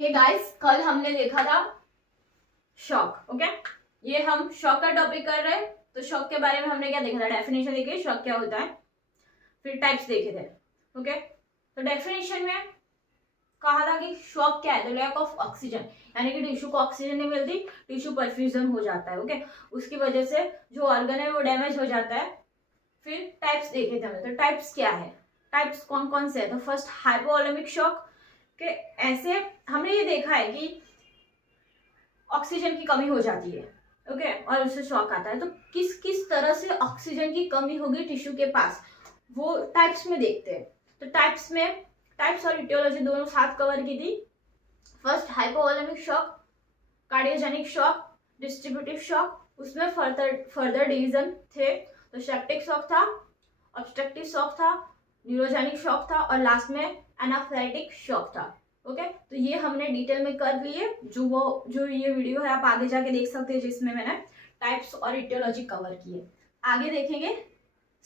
Hey guys, कल हमने देखा था शॉक। ओके, ये हम शॉक का टॉपिक कर रहे हैं। तो शॉक के बारे में हमने क्या देखा था, डेफिनेशन देखी, शॉक क्या होता है, फिर टाइप्स देखे थे। ओके, तो डेफिनेशन में कहा था कि शॉक क्या है, तो लैक ऑफ ऑक्सीजन, यानी कि टिश्यू को ऑक्सीजन नहीं मिलती, टिश्यू परफ्यूजन हो जाता है। ओके, उसकी वजह से जो ऑर्गन है वो डैमेज हो जाता है। फिर टाइप्स देखे थे हमने, तो टाइप्स क्या है, टाइप्स कौन कौन से है। तो फर्स्ट हाइपोवोलेमिक शॉक के, ऐसे हमने ये देखा है कि ऑक्सीजन की कमी हो जाती है। ओके, और उससे शॉक आता है। तो किस किस तरह से ऑक्सीजन की कमी होगी टिश्यू के पास, वो टाइप्स में देखते हैं। तो टाइप्स में, टाइप्स और इटियोलॉजी दोनों साथ कवर की थी। First hypovolaemic shock, cardiogenic shock, distributive shock, उसमें फर्दर डिवीजन थे। तो सेप्टिक शॉक था, ऑब्स्ट्रक्टिव शॉक था, न्यूरोजेनिक शॉक था, और लास्ट में एनाफिलाइटिक शॉक था। ओके, तो ये हमने डिटेल में कर लिए। जो ये वीडियो है आप आगे जाके देख सकते हैं, जिसमें मैंने टाइप्स और इटियोलॉजी कवर किए। आगे देखेंगे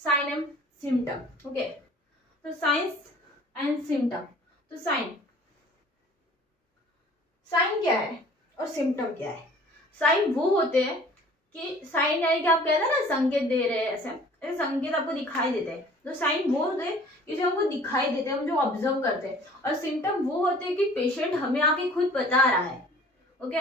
साइन एंड सिम्टम। ओके, तो साइंस एंड सिम्टम। तो साइन क्या है और सिम्टम क्या है। साइन वो होते हैं कि साइन यानी कि आप कहते हैं ना संकेत दे रहे हैं, ऐसे संकेत आपको दिखाई देते हैं। तो साइन वो होते हैं कि जो हमको दिखाई देते हैं, हम जो ऑब्जर्व करते हैं। और सिम्टम वो होते हैं कि पेशेंट हमें आके खुद बता रहा है। ओके,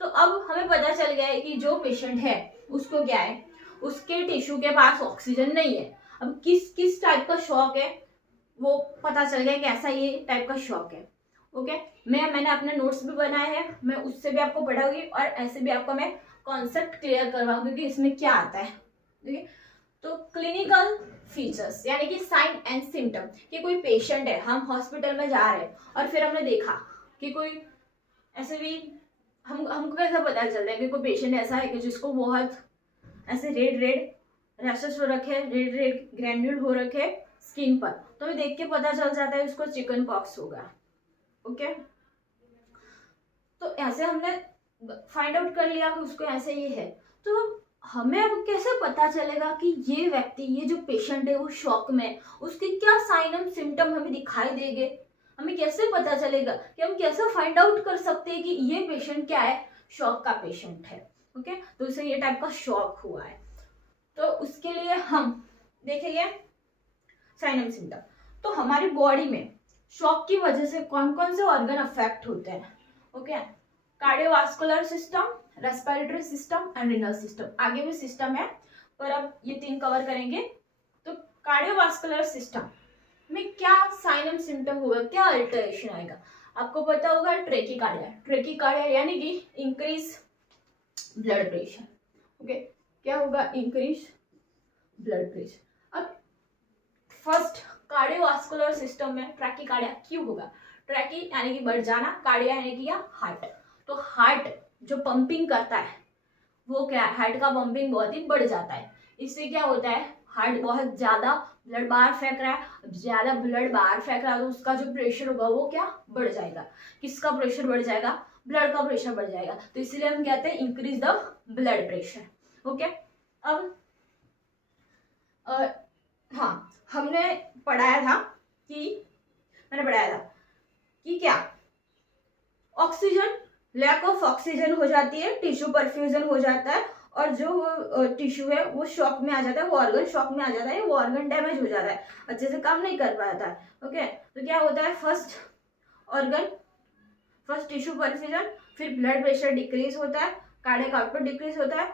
तो अब हमें पता चल गया है कि जो पेशेंट है उसको क्या है, उसके टिश्यू के पास ऑक्सीजन नहीं है। अब किस किस टाइप का शॉक है वो पता चल गया कि ऐसा ये टाइप का शॉक है। ओके, मैंने अपने नोट्स भी बनाए हैं, मैं उससे भी आपको पढ़ाऊंगी और ऐसे भी आपको मैं कॉन्सेप्ट क्लियर करवाऊंगी कि इसमें क्या आता है। ठीक है, तो क्लिनिकल फीचर्स यानी कि साइन एंड सिम्टम, कि कोई पेशेंट है, हम हॉस्पिटल में जा रहे हैं और फिर हमने देखा कि कोई ऐसे भी, हमको कैसा पता चलता है कि कोई पेशेंट ऐसा है कि जिसको बहुत ऐसे रेड रैशेस हो रखे, रेड ग्रैन्यूल हो रखे स्किन पर, तो हमें देख के पता चल जाता है उसको चिकन पॉक्स होगा। ओके, तो ऐसे हमने फाइंड आउट कर लिया कि उसको ऐसे ये है। तो हमें अब कैसे पता चलेगा कि ये व्यक्ति, ये जो पेशेंट है वो शॉक में, उसके क्या साइन एंड सिम्टम हमें दिखाई देंगे। हमें कैसे पता चलेगा, कि हम कैसे फाइंड आउट कर सकते हैं कि ये पेशेंट क्या है, शॉक का पेशेंट है। ओके, तो उसे ये टाइप का शॉक हुआ है। तो उसके लिए हम देखेंगे साइन एंड सिम्टम। तो हमारी बॉडी में शॉक की वजह से कौन कौन से ऑर्गन अफेक्ट होते हैं। Okay, cardiovascular system, respiratory system and renal system. आगे भी सिस्टम है पर अब ये तीन कवर करेंगे। तो कार्डियोवास्कुलर सिस्टम में क्या साइन एंड सिम्टम होगा, क्या अल्टरेशन आएगा। आपको पता होगा ट्रेकिकार्डिया यानी कि इंक्रीज ब्लड प्रेशर। ओके, क्या होगा, इंक्रीज ब्लड प्रेशर। अब फर्स्ट कार्डियोवास्कुलर सिस्टम में ट्रैकिकार्डिया क्यों होगा। ट्रैकी यानी कि बढ़ जाना, कार्डिया यानी कि हार्ट। तो हार्ट जो पंपिंग करता है वो क्या है, हार्ट का पंपिंग बहुत ही बढ़ जाता है। इससे क्या होता है, हार्ट बहुत ज्यादा ब्लड बाहर फेंक रहा है, ज्यादा ब्लड बाहर फेंक रहा है तो उसका जो प्रेशर होगा वो क्या बढ़ जाएगा। किसका प्रेशर बढ़ जाएगा, ब्लड का प्रेशर बढ़ जाएगा। तो इसलिए हम कहते हैं increase the blood pressure. Okay, अब हाँ, हमने पढ़ाया था कि क्या ऑक्सीजन, लैक ऑफ ऑक्सीजन हो जाती है, टिश्यू परफ्यूजन हो जाता है, और जो टिश्यू है वो शॉक में आ जाता है, वो ऑर्गन शॉक में आ जाता है, वो ऑर्गन डैमेज हो जाता है, अच्छे से काम नहीं कर पाता है। ओके, तो क्या होता है, फर्स्ट टिश्यू परफ्यूजन, फिर ब्लड प्रेशर डिक्रीज होता है, कार्डियक आउटपुट डिक्रीज होता है।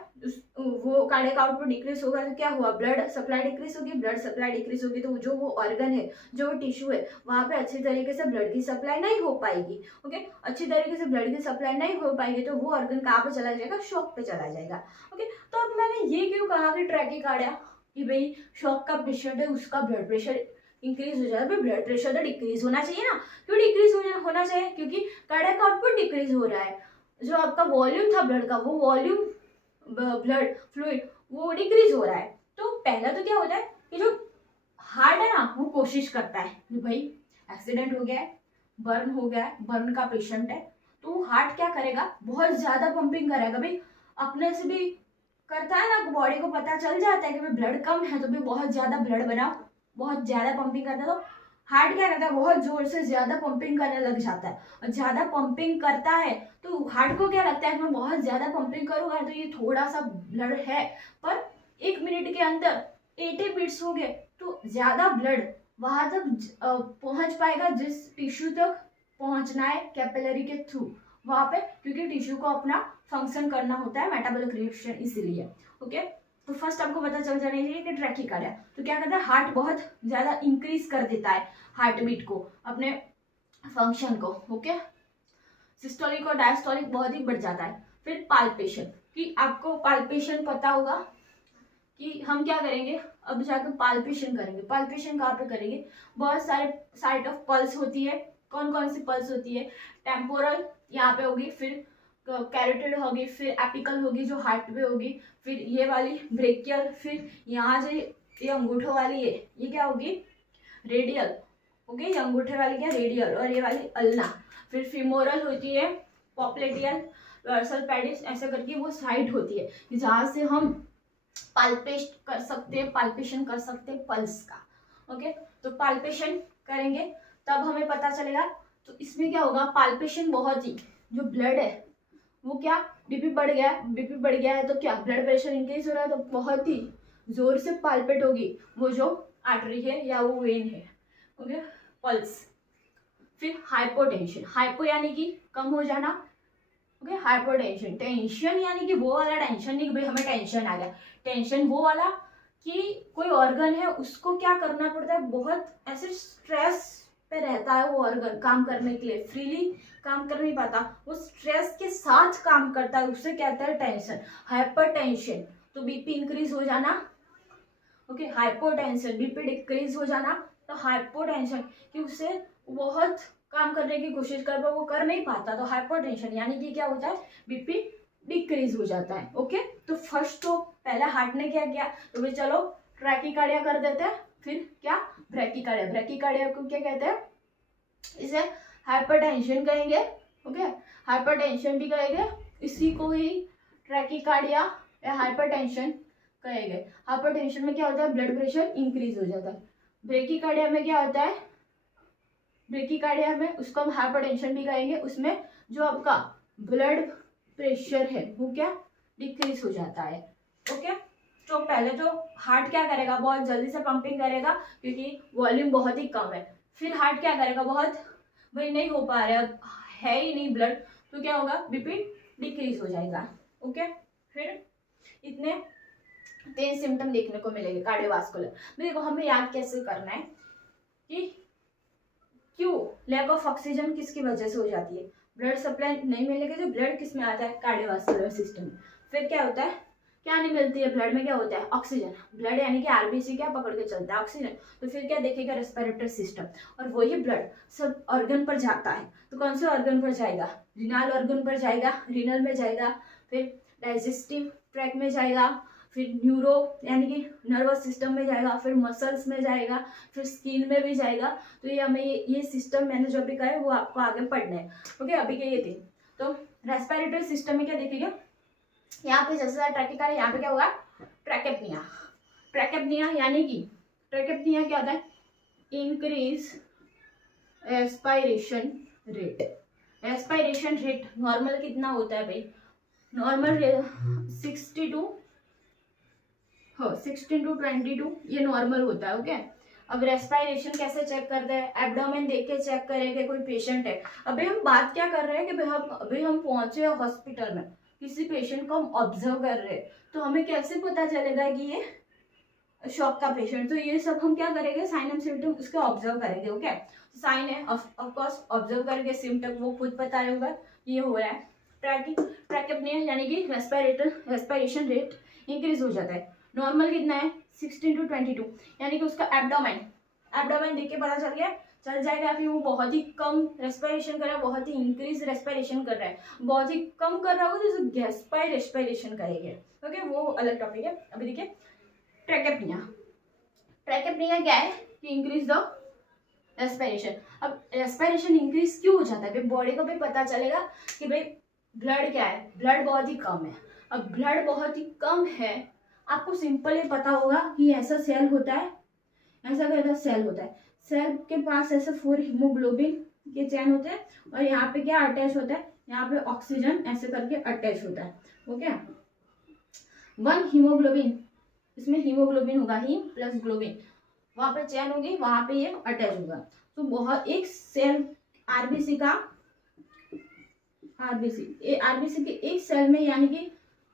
वो कार्डियक आउटपुट डिक्रीज होगा तो क्या हुआ, ब्लड सप्लाई डिक्रीज होगी, ब्लड सप्लाई डिक्रीज होगी तो जो वो ऑर्गन है, जो वो टिश्यू है, वहां पे अच्छी तरीके से ब्लड की सप्लाई नहीं हो पाएगी। ओके, अच्छी तरीके से ब्लड की सप्लाई नहीं हो पाएगी तो वो ऑर्गन कहाँ पे चला जाएगा, शॉक पे चला जाएगा। ओके, तो अब मैंने ये क्यों कहा कि ट्रैकिकार्डिया, कि भाई शॉक का पेशेंट है उसका ब्लड प्रेशर इंक्रीज हो जाता है, ब्लड प्रेशर तो डिक्रीज होना चाहिए ना। क्यों डिक्रीज होना चाहिए, क्योंकि कार्डियक आउटपुट डिक्रीज हो रहा है, जो आपका वॉल्यूम था ब्लड का, वो वॉल्यूम ब्लड फ्लूइड वो डिक्रीज हो रहा है। तो पहला तो क्या होता है कि जो हार्ट है ना वो कोशिश करता है कि भाई एक्सीडेंट हो गया है, बर्न हो गया है, बर्न का पेशेंट है, तो हार्ट क्या करेगा, बहुत ज्यादा पंपिंग करेगा। भाई अपने से भी करता है ना, बॉडी को पता चल जाता है कि भाई ब्लड कम है तो भी बहुत ज्यादा ब्लड बनाओ, बहुत ज्यादा पंपिंग करता है तो हार्ट क्या करता है, बहुत जोर से ज्यादा पंपिंग करने लग जाता है, और ज्यादा पंपिंग करता है तो हार्ट को क्या लगता है कि मैं बहुत ज्यादा पंपिंग करूंगा तो ये थोड़ा सा ब्लड है, पर 1 मिनट के अंदर 80 बीट्स हो गए तो ज्यादा ब्लड वहां तक पहुंच पाएगा जिस टिश्यू तक पहुंचना है कैपिलरी के थ्रू वहां पे, क्योंकि टिश्यू को अपना फंक्शन करना होता है, मेटाबॉलिक रिएक्शन इसीलिए। ओके, तो फर्स्ट आपको पता चल जाना चाहिए कि ट्रैकीकार्डिया तो क्या करता है, हार्ट बहुत ज्यादा इंक्रीज कर देता है हार्ट बीट को, अपने फंक्शन को। ओके, सिस्टोलिक और डायस्टोलिक बहुत ही बढ़ जाता है। फिर पाल्पेशन, कि आपको पाल्पेशन पता होगा कि हम क्या करेंगे, अब जाकर पाल्पेशन करेंगे। पाल्पेशन कहाँ पे करेंगे, बहुत सारे साइट ऑफ पल्स होती है। कौन कौन सी पल्स होती है, टेम्पोरल यहाँ पे होगी, फिर कैरोटिड होगी, फिर एपिकल होगी जो हार्ट पे होगी, फिर ये वाली ब्रेकियल, फिर यहाँ जो ये अंगूठों वाली है ये क्या होगी, रेडियल। ओके, ये अंगूठे वाली क्या, रेडियल, और ये वाली अल्ना। फिर फिमोरल होती है, पॉप्लेटियल, डोर्सल पेडिस, ऐसे करके वो साइड होती है जहाँ से हम पाल्पेट कर सकते हैं, पाल्पेशन कर सकते हैं पल्स का। ओके, तो पाल्पेशन करेंगे तब हमें पता चलेगा। तो इसमें क्या होगा, पाल्पेशन बहुत ही, जो ब्लड है वो क्या, बीपी बढ़ गया है, बीपी बढ़ गया है तो क्या ब्लड प्रेशर इंक्रीज हो रहा है, तो बहुत ही जोर से पाल्पेट होगी वो जो आर्टरी है या वो वेन है। Okay, pulse. फिर हाइपोटेंशन, हाइपो यानी कि कम हो जाना। ओके, हाइपोटेंशन, टेंशन यानी कि वो वाला टेंशन नहीं कि भाई हमें टेंशन आ गया, टेंशन वो वाला कि कोई ऑर्गन है उसको क्या करना पड़ता है, बहुत ऐसे स्ट्रेस पे रहता है वो ऑर्गन काम करने के लिए, फ्रीली काम कर नहीं पाता, वो स्ट्रेस के साथ काम करता है, उसे कहते हैं टेंशन, हाइपरटेंशन। तो बीपी इंक्रीज हो जाना। ओके, हाइपोटेंशन, बीपी डिक्रीज हो जाना। तो हाइपोटेंशन कि उसे बहुत काम करने की कोशिश कर पर वो कर नहीं पाता, तो हाइपोटेंशन यानी कि क्या होता है, बीपी डिक्रीज हो जाता है। ओके, तो फर्स्ट तो पहला हार्ट ने क्या किया, तो भाई चलो ट्रैकीकार्डिया कर देते हैं। फिर क्या, ब्रैकीकार्डिया, ब्रैकीकार्डिया को क्या कहते हैं, इसे हाइपरटेंशन कहेंगे। ओके, हाइपरटेंशन भी कहेंगे, इसी को ही ट्रैकीकार्डिया या हाइपरटेंशन कहेंगे। हाइपरटेंशन में क्या होता है, ब्लड प्रेशर इंक्रीज हो जाता है। ब्रैकीकार्डिया में क्या होता है, ब्रैकीकार्डिया में उसको हम हाइपरटेंशन भी कहेंगे, उसमें जो आपका ब्लड प्रेशर है वो क्या, डिक्रीज हो जाता है। ओके, तो पहले तो हार्ट क्या करेगा, बहुत जल्दी से पंपिंग करेगा क्योंकि वॉल्यूम बहुत ही कम है। फिर हार्ट क्या करेगा, बहुत भाई नहीं हो पा रहा है ही नहीं ब्लड, तो क्या होगा, बीपी डिक्रीज हो जाएगा। ओके, फिर इतने 3 सिम्टम देखने को मिलेंगे कार्डियोवास्कुलर। देखो हमें याद कैसे करना है कि क्यों लैक ऑफ ऑक्सीजन किसकी वजह से हो जाती है, ब्लड सप्लाई नहीं मिलेगी तो ब्लड किस में आता है, कार्डियोवास्कुलर सिस्टम में। फिर क्या होता है, क्या नहीं मिलती है ब्लड में, क्या होता है, ऑक्सीजन। ब्लड यानी कि आरबीसी क्या पकड़ के चलता है, ऑक्सीजन। तो फिर क्या देखेगा, रेस्पिरेटरी सिस्टम, और वही ब्लड सब ऑर्गन पर जाता है। तो कौन से ऑर्गन पर जाएगा, रिनल ऑर्गन पर जाएगा, रिनल में जाएगा, फिर डाइजेस्टिव ट्रैक में जाएगा, फिर न्यूरो यानी कि नर्वस सिस्टम में जाएगा, फिर मसल्स में जाएगा, फिर स्किन में भी जाएगा। तो ये हमें ये सिस्टम मैंने जो भी कहा है वो आपको आगे पढ़ना है। ओके, अभी के ये थे। तो रेस्पिरेटरी सिस्टम में क्या देखेगा, यहाँ पे जैसे ट्रैकीकार्डिया, यहाँ पे क्या होगा, ट्रैकेपनिया। ट्रैकेपनिया यानी कि ट्रैकेपनिया क्या होता है, increase aspiration rate. Aspiration rate normal कितना होता है भाई, नॉर्मल 16 to 22 ये नॉर्मल होता है। ओके, अब रेस्पिरेशन कैसे चेक करते हैं, एब्डोमेन देख के चेक करेंगे, कोई पेशेंट है। अभी हम बात क्या कर रहे हैं कि अभी हम पहुंचे हॉस्पिटल में, किसी पेशेंट को हम ऑब्जर्व कर रहे हैं, तो हमें कैसे पता चलेगा कि ये शॉक का पेशेंट। तो ये सब हम क्या करेंगे, साइन एंड सिम्टम उसके ऑब्जर्व करेंगे। ओके, साइन है ऑफकोर्स ऑब्जर्व करेंगे, सिम्टम वो खुद पता होगा ये हो रहा है। ट्रैकेपनिया यानी कि रेस्पिरेशन रेट इंक्रीज हो जाता है। नॉर्मल कितना है, 16 to 22, यानी कि उसका एब्डोमेन देख के पता चल जाएगा कि वो बहुत ही कम रेस्पिरेशन कर रहा है, बहुत ही इंक्रीज रेस्पिरेशन कर रहा है। बहुत ही कम कर रहा होगा तो गैस्पाई रेस्पिरेशन करेंगे। ओके, वो अलग टॉपिक है। अभी देखिए ट्रैकेपनिया। ट्रैकेपनिया क्या है कि इंक्रीज द रेस्पिरेशन। अब रेस्पिरेशन इंक्रीज क्यों हो जाता है, बॉडी को भी पता चलेगा कि भाई ब्लड क्या है, ब्लड बहुत ही कम है। अब ब्लड बहुत ही कम है, आपको सिंपल ही पता होगा कि ऐसा सेल होता है, ऐसा कैसा सेल होता है। सेल के पास ऐसे 4 हीमोग्लोबिन के चैन होते हैं और यहाँ पे क्या अटैच होता है, यहाँ पे ऑक्सीजन ऐसे करके अटैच होता है। ओके, 1 हीमोग्लोबिन, इसमें हीमोग्लोबिन होगा, हीम प्लस ग्लोबिन, वहां पे चैन होगी, वहां पे ये अटैच होगा। तो बहुत एक सेल आरबीसी का, आरबीसी के एक सेल में यानी कि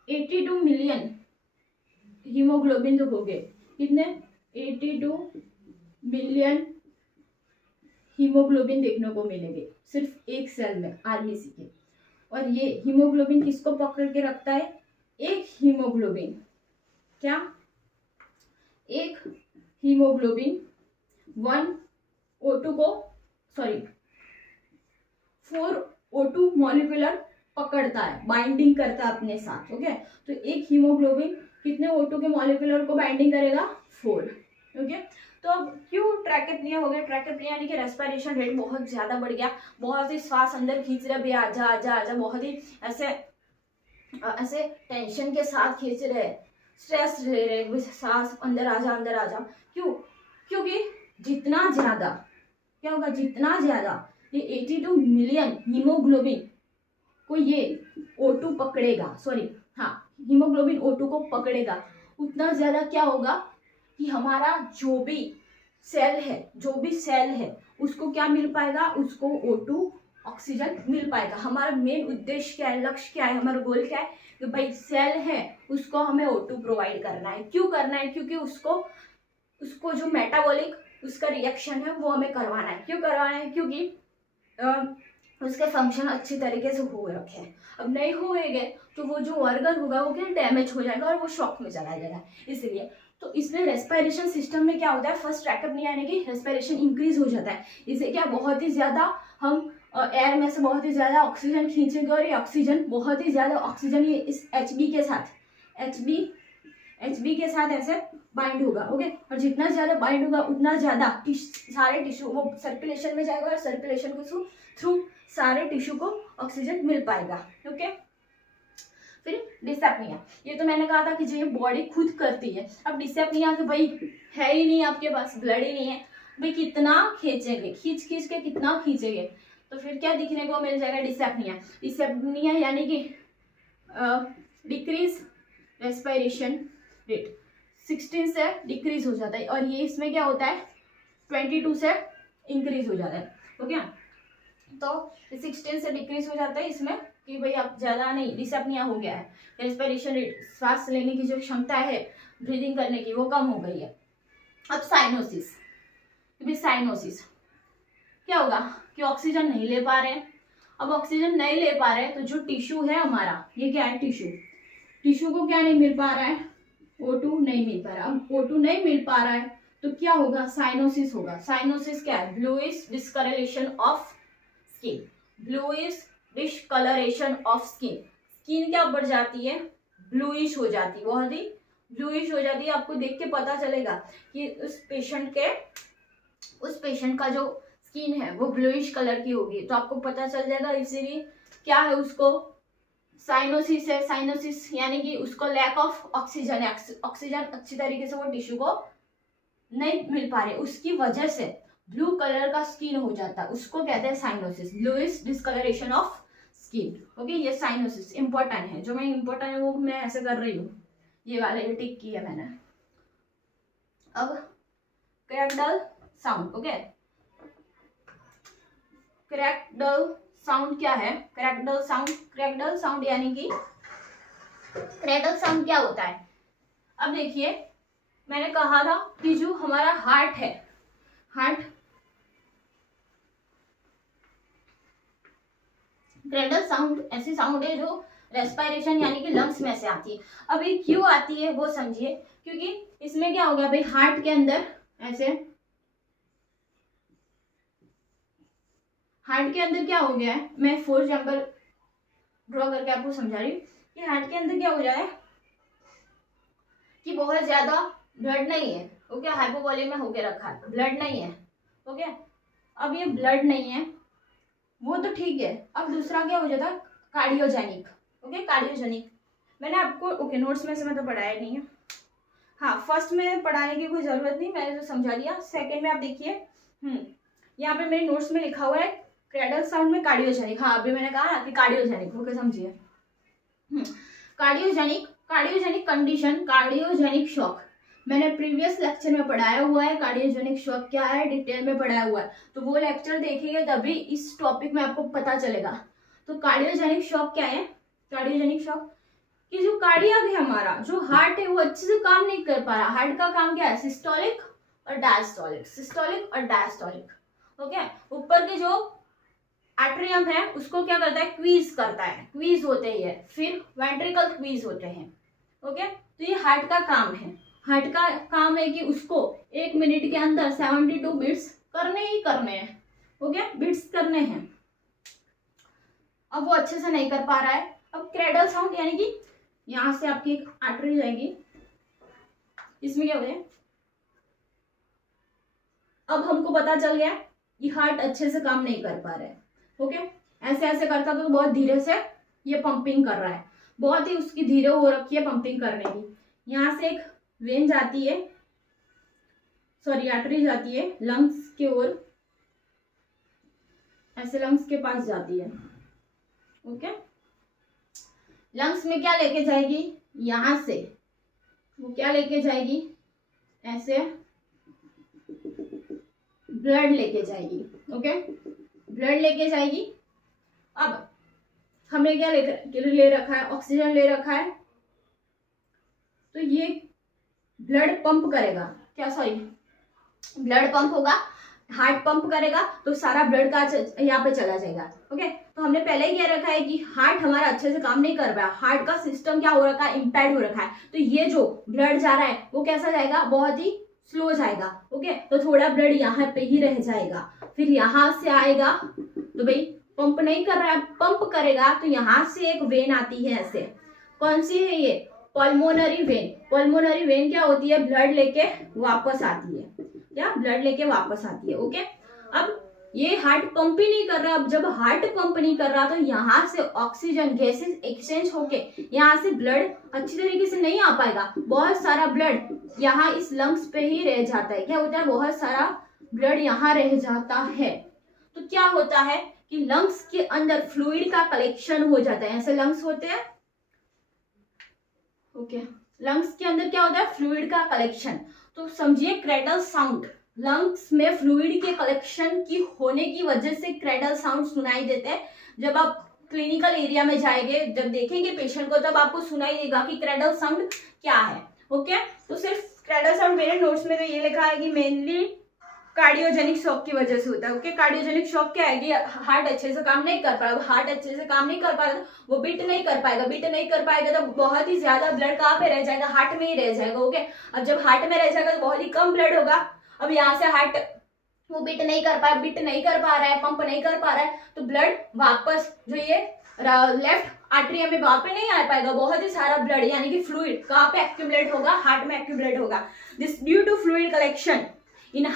82 मिलियन हीमोग्लोबिन तो हो गए, कितने 82 मिलियन हीमोग्लोबिन देखने को मिलेंगे सिर्फ एक सेल में आरबीसी के। और ये हीमोग्लोबिन किसको पकड़ के रखता है, एक हीमोग्लोबिन, क्या, एक हीमोग्लोबिन 4 O2 मॉलिक्यूलर पकड़ता है, बाइंडिंग करता है अपने साथ। ओके, तो एक हीमोग्लोबिन कितने O2 के मॉलिक्यूलर को बाइंडिंग करेगा, 4। ओके, तो अब क्यों ट्रैकेपनिया हो गया, ट्रैकेपनिया यानी कि रेस्पिरेशन रेट बहुत ज्यादा बढ़ गया, बहुत ही श्वास अंदर खींच रहे, आजा आजा आजा, बहुत ही ऐसे टेंशन के साथ खींच रहे, स्ट्रेस ले रहे, सांस अंदर आजा। क्यों, क्योंकि जितना ज्यादा क्या होगा, जितना ज्यादा ये 82 मिलियन हीमोग्लोबिन को ये O2 पकड़ेगा, हीमोग्लोबिन O2 को पकड़ेगा, उतना ज्यादा क्या होगा कि हमारा जो भी सेल है उसको क्या मिल पाएगा, उसको O2 ऑक्सीजन मिल पाएगा। हमारा मेन उद्देश्य क्या है, लक्ष्य क्या है, हमारा गोल क्या है कि भाई सेल है उसको हमें O2 प्रोवाइड करना है। क्यों करना है, क्योंकि उसको जो मेटाबॉलिक उसका रिएक्शन है वो हमें करवाना है। क्यों करवाना है, क्योंकि उसके फंक्शन अच्छी तरीके से हो रखे हैं। अब नहीं होएंगे तो वो जो ऑर्गन होगा वो क्या डैमेज हो जाएगा और वो शॉक में चला जाएगा। इसलिए तो इसमें रेस्पिरेशन सिस्टम में क्या होता है, फर्स्ट ट्रैकेपनिया यानी कि रेस्पिरेशन इंक्रीज हो जाता है। इससे क्या बहुत ही ज्यादा हम एयर में से बहुत ही ज्यादा ऑक्सीजन खींचेंगे और ये ऑक्सीजन बहुत ही ज्यादा ऑक्सीजन ये इस HB के साथ ऐसे बाइंड होगा। ओके, और जितना ज्यादा बाइंड होगा उतना ज्यादा सारे टिश्यू वो सर्कुलेशन में जाएगा और सर्कुलेशन को थ्रू सारे टिश्यू को ऑक्सीजन मिल पाएगा। ओके, फिर डिसएपनिया, ये तो मैंने कहा था कि जो ये बॉडी खुद करती है। अब डिसएपनिया कि भाई है ही नहीं आपके पास, ब्लड ही नहीं है, भाई कितना खींचेंगे, खींच के कितना खींचेंगे, तो फिर क्या दिखने को मिल जाएगा, डिसएपनिया यानी कि डिक्रीज रेस्पिरेशन रेट 16 से डिक्रीज हो जाता है, और ये इसमें क्या होता है 22 से इंक्रीज हो जाता है। ओके, तो 16 से डिक्रीज हो जाता है इसमें कि भाई अब ज्यादा नहीं, डिसएपनिया हो गया है, रेस्पिरेशन रेट सांस लेने की जो क्षमता है ब्रीदिंग करने की वो कम हो गई है। अब साइनोसिस क्या होगा कि ऑक्सीजन नहीं ले पा रहे हैं। अब ऑक्सीजन नहीं ले पा रहे तो जो टिश्यू है हमारा, ये क्या है, टिश्यू को क्या नहीं मिल पा रहा है, O2 नहीं मिल पा रहा। अब O2 नहीं मिल पा रहा है तो क्या होगा, साइनोसिस होगा। साइनोसिस क्या है, bluish discolouration of skin, skin क्या बढ़ जाती है, ब्लूइश हो जाती है, बहुत ही ब्लूइश हो जाती है। आपको देख के पता चलेगा कि उस पेशेंट का जो स्किन है वो ब्लूइश कलर की होगी, तो आपको पता चल जाएगा इसीलिए क्या है, उसको साइनोसिस है। साइनोसिस यानी कि उसको लैक ऑफ ऑक्सीजन है, ऑक्सीजन अच्छी तरीके से वो टिश्यू को नहीं मिल पा रहे, उसकी वजह से ब्लू कलर का स्किन हो जाता है, उसको कहते हैं cyanosis, bluish discolouration of skin. Okay, ये साइनोसिस इंपॉर्टेंट है, जो मैं इंपॉर्टेंट है वो मैं ऐसे कर रही हूँ, ये वाले टिक किया मैंने। अब क्रैकडल साउंड, ओके, क्रैकडल साउंड क्या है, क्रैकडल साउंड यानी कि क्रैकडल साउंड क्या होता है। अब देखिए मैंने कहा था कि जो हमारा हार्ट है, क्रैकडल साउंड ऐसी साउंड है जो रेस्पिरेशन यानी कि लंग्स में से आती है। अब ये क्यों आती है वो समझिए, क्योंकि इसमें क्या होगा भाई, हार्ट के अंदर क्या हो गया है, मैं फॉर एग्जाम्पल ड्रॉ करके आपको समझा रही हूँ कि हार्ट के अंदर क्या हो जाए कि बहुत ज्यादा ब्लड नहीं है। ओके, हाइपोवॉलीम में होके रखा है, ब्लड नहीं है। ओके, अब ये ब्लड नहीं है वो तो ठीक है। अब दूसरा क्या हो जाता है, कार्डियोजेनिक। ओके, कार्डियोजेनिक मैंने आपको नोट्स में से मैं तो पढ़ाया नहीं है। हाँ, फर्स्ट में पढ़ाने की कोई जरूरत नहीं, मैंने तो समझा दिया। सेकंड में आप देखिए यहाँ पे मेरे नोट्स में लिखा हुआ है क्रेडल साउंड में कार्डियोजेनिक। हाँ, अभी मैंने कहा कि कार्डियोजेनिक, ओके समझिए। कार्डियोजेनिक कंडीशन, कार्डियोजेनिक शॉक मैंने प्रीवियस लेक्चर में पढ़ाया हुआ है। कार्डियोजेनिक शॉक क्या है डिटेल में पढ़ाया हुआ है, तो वो लेक्चर देखेंगे तभी इस टॉपिक में आपको पता चलेगा। तो कार्डियोजेनिक शॉक क्या है? कार्डियोजेनिक शॉक कि जो कार्डियक है हमारा, जो हार्ट है, वो अच्छे से काम नहीं कर पा रहा। हार्ट का काम क्या है? सिस्टोलिक और डायस्टोलिक, सिस्टोलिक और डायस्टोलिक, ओके। ऊपर के जो एट्रियम है उसको क्या करता है? क्वीज करता है, क्वीज होते ही है, फिर वेंट्रिकल क्वीज होते हैं, ओके। तो ये हार्ट का काम है। हार्ट का काम है कि उसको 1 मिनट के अंदर 72 बीट्स करने ही करने हैं, ओके, बीट्स करने हैं। अब वो अच्छे से नहीं कर पा रहा है। अब क्रेडल साउंड यानी कि यहां से आपकी एक आर्टरी जाएगी, इसमें क्या हो गया? अब हमको पता चल गया कि हार्ट अच्छे से काम नहीं कर पा रहा है, ओके। ऐसे ऐसे करता तो बहुत धीरे से ये पंपिंग कर रहा है, बहुत ही उसकी धीरे हो रखी है पंपिंग करने की। यहाँ से एक वेन जाती है, सॉरी आर्टरी जाती है लंग्स की ओर, ऐसे लंग्स के पास जाती है, ओके। लंग्स में क्या लेके जाएगी? यहां से वो क्या लेके जाएगी? ऐसे ब्लड लेके जाएगी, ओके, ब्लड लेके जाएगी। अब हमने क्या ले रखा है? ऑक्सीजन ले रखा है, तो ये ब्लड पंप करेगा, क्या सॉरी ब्लड पंप होगा, हार्ट पंप करेगा तो सारा ब्लड का यहाँ पे चला जाएगा, ओके। तो हमने पहले ही कह रखा है कि हार्ट हमारा अच्छे से काम नहीं कर रहा है, हार्ट का सिस्टम क्या हो रखा है? इम्पैक्ट हो रखा है। तो ये जो ब्लड जा रहा है वो कैसा जाएगा? बहुत ही स्लो जाएगा, ओके। तो थोड़ा ब्लड यहाँ पे ही रह जाएगा, फिर यहाँ से आएगा, तो भाई पंप नहीं कर रहा है, पंप करेगा तो यहाँ से एक वेन आती है, ऐसे। कौन सी है ये? Pulmonary vein. पल्मोनरी वेन क्या होती है? ब्लड लेके वापस आती है, या ब्लड लेके वापस आती है, ओके। अब ये हार्ट पंप ही नहीं कर रहा। अब जब हार्ट पंप नहीं कर रहा तो यहाँ से ऑक्सीजन गैसेस एक्सचेंज होके यहाँ से ब्लड अच्छी तरीके से नहीं आ पाएगा। बहुत सारा ब्लड यहाँ इस लंग्स पे ही रह जाता है। क्या होता है? बहुत सारा ब्लड यहाँ रह जाता है। तो क्या होता है कि लंग्स के अंदर फ्लूइड का कलेक्शन हो जाता है। ऐसे लंग्स होते हैं, ओके। लंग्स के अंदर क्या होता है? फ्लूइड का कलेक्शन। तो समझिए क्रेडल साउंड, लंग्स में फ्लूइड के कलेक्शन की होने की वजह से क्रेडल साउंड सुनाई देते हैं। जब आप क्लिनिकल एरिया में जाएंगे, जब देखेंगे पेशेंट को, तब आपको सुनाई देगा कि क्रेडल साउंड क्या है, ओके। तो सिर्फ क्रेडल साउंड मेरे नोट्स में तो ये लिखा है कि मेनली कार्डियोजेनिक शॉक की वजह से होता है, ओके। कार्डियोजेनिक शॉक क्या है कि हार्ट अच्छे से काम नहीं कर पा रहा। हार्ट अच्छे से काम नहीं कर पा रहा, वो बीट नहीं कर पाएगा। बीट नहीं कर पाएगा तो बहुत ही ज्यादा ब्लड कहाँ पे रह जाएगा? हार्ट में ही रह जाएगा, ओके। अब जब हार्ट में रह जाएगा तो बहुत ही कम ब्लड होगा। अब यहाँ से हार्ट वो बीट नहीं कर पा रहा है, पंप नहीं कर पा रहा है, तो ब्लड वापस जो ये लेफ्ट आर्टरियम में वहां पे नहीं आ पाएगा। बहुत ही सारा ब्लड यानी कि फ्लूइड कहाँ पे एक्यूमुलेट होगा? हार्ट में एक्यूमुलेट होगा। This due to fluid collection in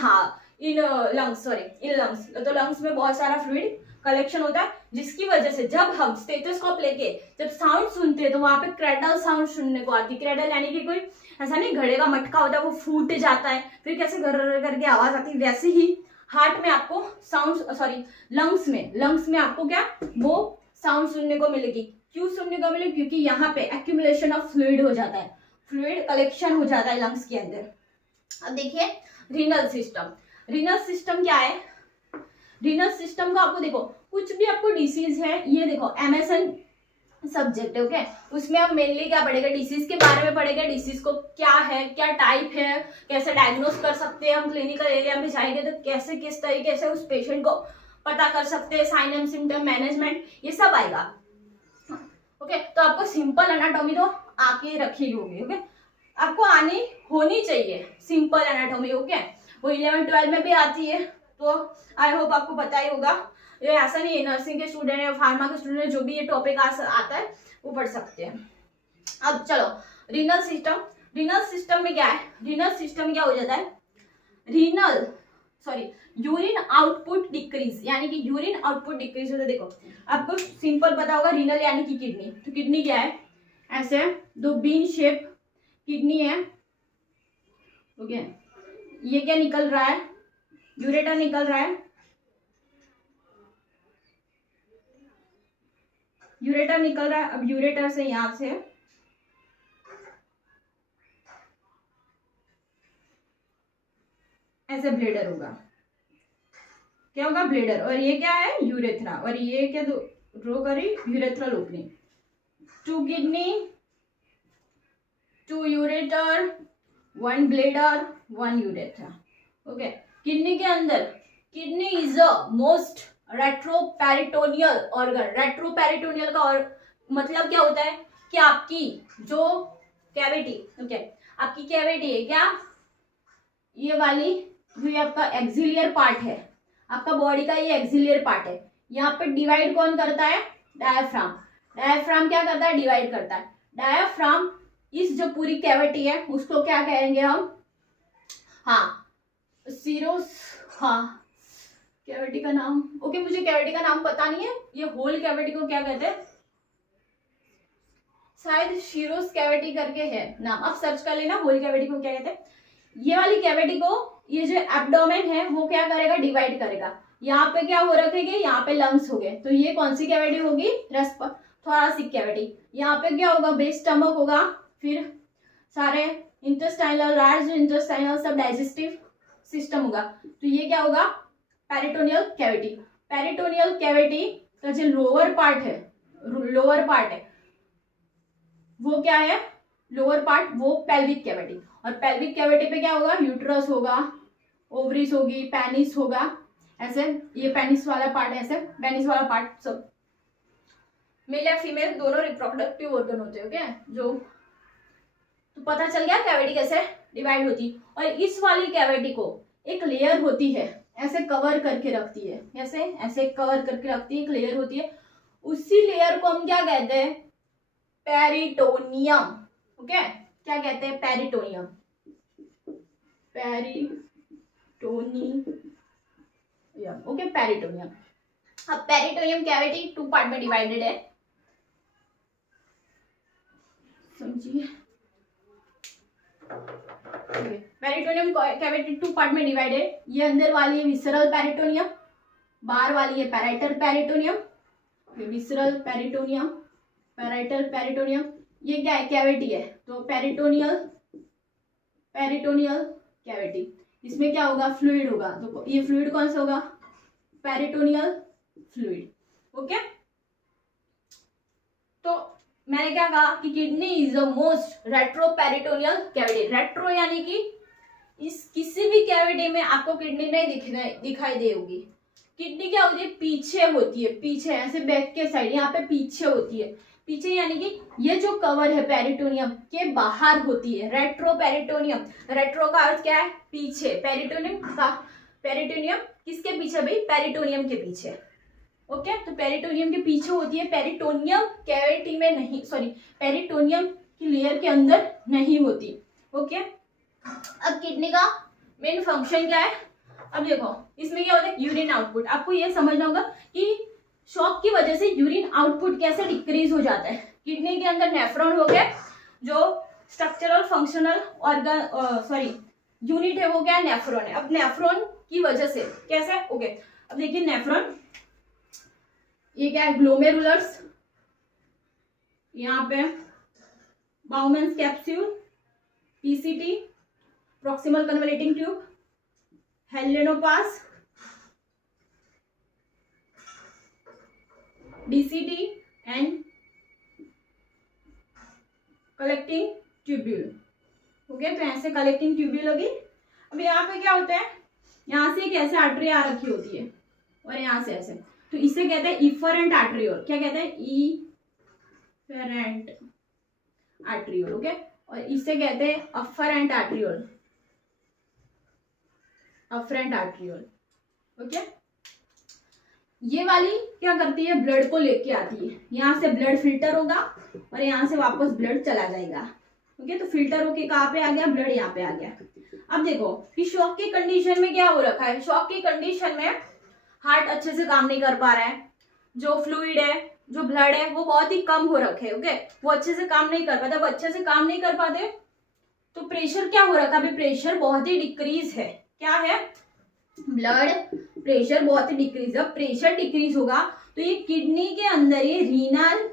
lungs. तो लंग्स में बहुत सारा फ्लूइड कलेक्शन होता है, जिसकी वजह से जब हम स्टेथोस्कोप लेके जब साउंड सुनते हैं तो वहां पे क्रेडल साउंड सुनने को आती है। क्रेडल यानी कि कोई ऐसा नहीं घड़े का मटका होता है वो फूट जाता है फिर कैसे घर करके आवाज आती है, वैसे ही हार्ट में आपको साउंड लंग्स में आपको क्या वो साउंड सुनने को मिलेगी। क्यों सुनने को मिलेगी? क्योंकि यहाँ पे एक्यूमुलेशन ऑफ फ्लूइड हो जाता है, फ्लूइड कलेक्शन हो जाता है लंग्स के अंदर। अब देखिए रीनल सिस्टम क्या है? रीनल सिस्टम का आपको देखो कुछ भी आपको डिसीज है, ये देखो एमएसएन सब्जेक्ट है, ओके। उसमें हम मेनली क्या पढ़ेगा? डिसीज के बारे में पढ़ेगा। डिसीज को क्या है, क्या टाइप है, कैसे डायग्नोस कर सकते हैं, हम क्लिनिकल एरिया में जाएंगे तो कैसे किस तरीके से उस पेशेंट को पता कर सकते हैं, साइन एंड सिम्टम मैनेजमेंट, ये सब आएगा, ओके। तो आपको सिंपल एनाटॉमी तो आके रखी होगी, ओके। आपको आनी होनी चाहिए सिंपल एनाटॉमी, ओके। वो 11-12 में भी आती है, तो आई होप आपको पता ही होगा। ये ऐसा नहीं है नर्सिंग के स्टूडेंट है, फार्मा के स्टूडेंट जो भी ये टॉपिक आता है वो पढ़ सकते हैं। अब चलो रीनल सिस्टम में क्या है? रीनल सिस्टम में क्या हो जाता है? यूरिन आउटपुट डिक्रीज, यानी कि यूरिन आउटपुट डिक्रीज होता है। देखो आपको सिंपल पता होगा रीनल यानी कि किडनी। तो किडनी क्या है? ऐसे दो बीन शेप किडनी है, ओके। ये क्या निकल रहा है? यूरेटर निकल रहा है, यूरेटर निकल रहा है। अब यूरेटर से यहां से ऐसे ब्लेडर होगा, क्या होगा, ब्लेडर। और ये क्या है, यूरेथ्रा। और ये क्या ड्रॉ करी, urethral opening, 2 kidney, 2 ureter, 1 bladder, 1 urethra. Okay, kidney के अंदर, kidney is a most retroperitoneal organ. Retroperitoneal का और मतलब क्या होता है कि आपकी जो कैविटी, ओके, आपकी कैविटी है क्या, ये वाली जो ये आपका एक्सिलियर पार्ट है, आपका बॉडी का ये एक्सिलियर पार्ट है, यहाँ पे डिवाइड कौन करता है, डायाफ्राम। डायाफ्राम क्या करता है, डिवाइड करता है। डायाफ्राम इस जो पूरी कैविटी है उसको क्या कहेंगे हम, हाँ, सीरोस, हाँ, कैविटी का नाम, ओके, मुझे कैविटी का नाम पता नहीं है, ये होल कैविटी को क्या कहते हैं, शायद शीरोस कैविटी करके है नाम, आप सर्च कर लेना होल कैविटी को क्या कहते हैं। ये वाली कैविटी को, ये जो एब्डोमेन है वो क्या करेगा, डिवाइड करेगा। यहाँ पे क्या हो रखेंगे, यहाँ पे लंग्स हो गए, तो ये कौन सी कैविटी होगी, थोरासिक कैविटी। यहाँ पे क्या होगा, बेस स्टमक होगा, फिर सारे इंटेस्टाइनल, लार्ज इंटेस्टाइनल, सब डाइजेस्टिव सिस्टम होगा। तो ये क्या होगा, पेरिटोनियल कैविटी। पेरिटोनियल कैविटी का जो लोअर पार्ट है, लोअर पार्ट है वो क्या है, लोअर पार्ट वो पेल्विक कैविटी। और पेल्विक कैविटी पे क्या होगा, यूट्रस होगा, ओवरीज होगी, पेनिस होगा, ऐसे ये पेनिस वाला पार्ट है, ऐसे पेनिस वाला पार्ट सब। मेल या फीमेल दोनों रिप्रोडक्टिव ऑर्गन होते हैं, ओके, जो तो पता चल गया कैविटी कैसे डिवाइड होती। और इस वाली कैविटी को एक लेयर होती है, ऐसे कवर करके रखती है, ऐसे ऐसे कवर करके रखती है, एक लेयर होती है। उसी लेयर को हम क्या कहते हैं, पेरिटोनियम। ओके, क्या कहते हैं, पेरिटोनियम, पेरिटोनियम, ओके, पेरिटोनियम। अब पेरिटोनियम कैविटी 2 पार्ट में डिवाइडेड है, समझिए। पेरिटोनियम कैविटी 2 पार्ट में डिवाइडेड, ये अंदर वाली है विसरल पेरिटोनियम, बाहर वाली है parietal peritoneum, visceral peritoneum, parietal peritoneum. ये क्या है, कैविटी है, तो पेरिटोनियल, पेरिटोनियल कैविटी। इसमें क्या होगा, फ्लूइड होगा, तो ये फ्लूइड कौन सा होगा, पेरिटोनियल फ्लूइड। ओके, तो मैंने क्या कहा कि kidney is the most retroperitoneal cavity. Retro यानी कि इस किसी भी कैविटी में आपको किडनी नहीं दिखाई देगी। किडनी क्या होती है, पीछे होती है, पीछे ऐसे बैक के साइड, यहाँ पे पीछे होती है। पीछे यानी कि ये जो कवर है पेरिटोनियम के बाहर होती है, रेट्रो पेरिटोनियम। रेट्रो का अर्थ क्या है, पीछे, पेरिटोनियम का, पेरिटोनियम किसके पीछे भाई, पेरिटोनियम के पीछे। ओके, तो पेरिटोनियम के पीछे होती है, पेरिटोनियम कैविटी में नहीं, सॉरी, पेरिटोनियम की लेयर के अंदर नहीं होती। ओके, अब किडनी का मेन फंक्शन क्या है, अब देखो इसमें क्या होता है, यूरिन आउटपुट। आपको ये समझना होगा कि शॉक की वजह से यूरिन आउटपुट कैसे डिक्रीज हो जाता है। किडनी के अंदर नेफ्रॉन हो गया, जो structural functional organ, sorry unit है, वो क्या है, नेफ्रॉन है। अब नेफ्रॉन की वजह से कैसे, ओके, अब देखिए नेफ्रॉन, ये क्या है, ग्लोमेरुलर्स, यहाँ पे Bowman's capsule, PCT, proximal convoluting tube, हेलेनोपास, DCT and collecting tubule. Okay, तो ऐसे कलेक्टिंग ट्यूब्यूल होगी। अब यहाँ पे क्या होता है, यहाँ से एक ऐसे आर्टरी आ रखी होती है और यहाँ से ऐसे, तो इसे कहते हैं इफरेंट आर्टरियोल। क्या कहते हैं, इफरेंट आर्टरियोल। ओके, और इसे कहते हैं अफरेंट आर्टरियोल, अफरेंट आर्टरियोल। ओके, ये वाली क्या करती है, ब्लड को लेके आती है, यहाँ से ब्लड फिल्टर होगा और यहाँ से वापस ब्लड चला जाएगा। ओके, तो फिल्टर होके कहाँ पे आ गया, ब्लड यहाँ पे आ गया। अब देखो कि शॉक की कंडीशन में क्या हो रखा है, शॉक की कंडीशन में हार्ट अच्छे से काम नहीं कर पा रहा है, जो फ्लूइड है, जो ब्लड है, वो बहुत ही कम हो रखे है। ओके, वो अच्छे से काम नहीं कर पाता, वो अच्छे से काम नहीं कर पाते तो प्रेशर क्या हो रखा है, अभी प्रेशर बहुत ही डिक्रीज है। क्या है, ब्लड प्रेशर बहुत ही डिक्रीज, जब प्रेशर डिक्रीज होगा तो ये किडनी के अंदर ये रीनल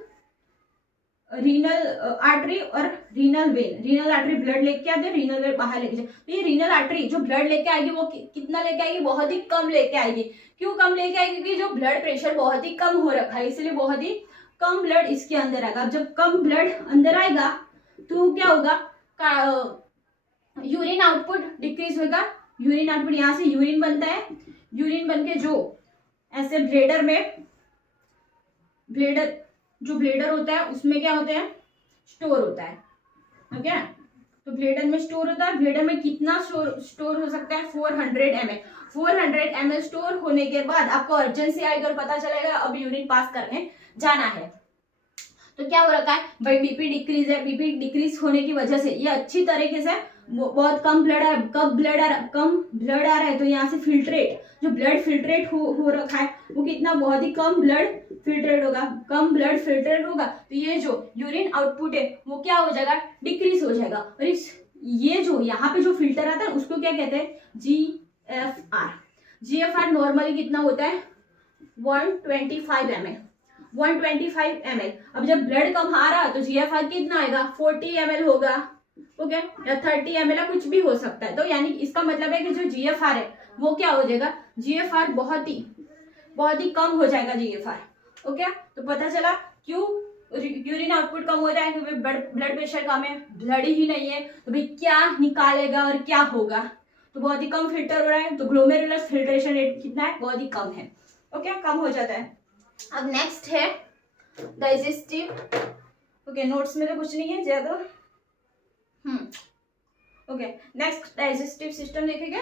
आर्टरी और renal vein, renal artery blood लेके आते हैं, रीनल वेन बाहर लेके जाए, तो ये रीनल आर्टरी जो ब्लड लेके आएगी वो कितना लेके आएगी, बहुत ही कम लेके आएगी। क्यों कम लेके आएगी, क्योंकि जो ब्लड प्रेशर बहुत ही कम हो रखा है, इसलिए बहुत ही कम ब्लड इसके अंदर आएगा। अब जब कम ब्लड अंदर आएगा तो क्या होगा, यूरिन आउटपुट डिक्रीज होगा। यूरिन आउटपुट, यहाँ से यूरिन बनता है, यूरिन बन के जो ऐसे ब्लेडर में, जो ब्लेडर होता है उसमें क्या होता है, स्टोर होता है, ठीक है। तो ब्लेडर में स्टोर होता है, ब्लेडर में कितना स्टोर हो सकता है, 400 ml। 400 ml स्टोर होने के बाद आपको अर्जेंसी आएगी और पता चलेगा अब यूरिन पास करने जाना है। तो क्या हो रखा है भाई, बीपी डिक्रीज है, बीपी डिक्रीज होने की वजह से ये अच्छी तरीके से बहुत कम ब्लड आ रहा है, कम ब्लड आ रहा है, तो यहाँ से फिल्ट्रेट, जो ब्लड फिल्ट्रेट हो रखा है वो कितना, बहुत ही कम ब्लड फिल्ट्रेट होगा। कम ब्लड फिल्ट्रेट होगा तो ये जो यूरिन आउटपुट है वो क्या हो जाएगा, डिक्रीज हो जाएगा। और ये जो यहाँ पे जो फिल्टर आता है उसको क्या कहते हैं, GFR। GFR नॉर्मली कितना होता है, 125 ml, 125 ml। अब जब ब्लड कम आ रहा तो GFR कितना आएगा, 40 ml होगा, ओके, या 30 ml कुछ भी हो सकता है। तो यानी इसका मतलब है कि जो GFR है वो क्या हो जाएगा, GFR बहुत ही कम हो जाएगा GFR, ओके। तो पता चला क्यों यूरिन आउटपुट कम हो जाए, क्योंकि ब्लड प्रेशर कम है, ब्लड ही नहीं है, तो भाई क्या निकालेगा और क्या होगा, तो बहुत ही कम फिल्टर हो रहा है, तो ग्लोमेरुलर फिल्ट्रेशन रेट कितना है, बहुत ही कम है, ओके, कम हो जाता है। अब नेक्स्ट है डाइजेस्टिव, ओके, नोट्स में तो कुछ नहीं है ज्यादा, ओके। नेक्स्ट डाइजेस्टिव सिस्टम देखेंगे।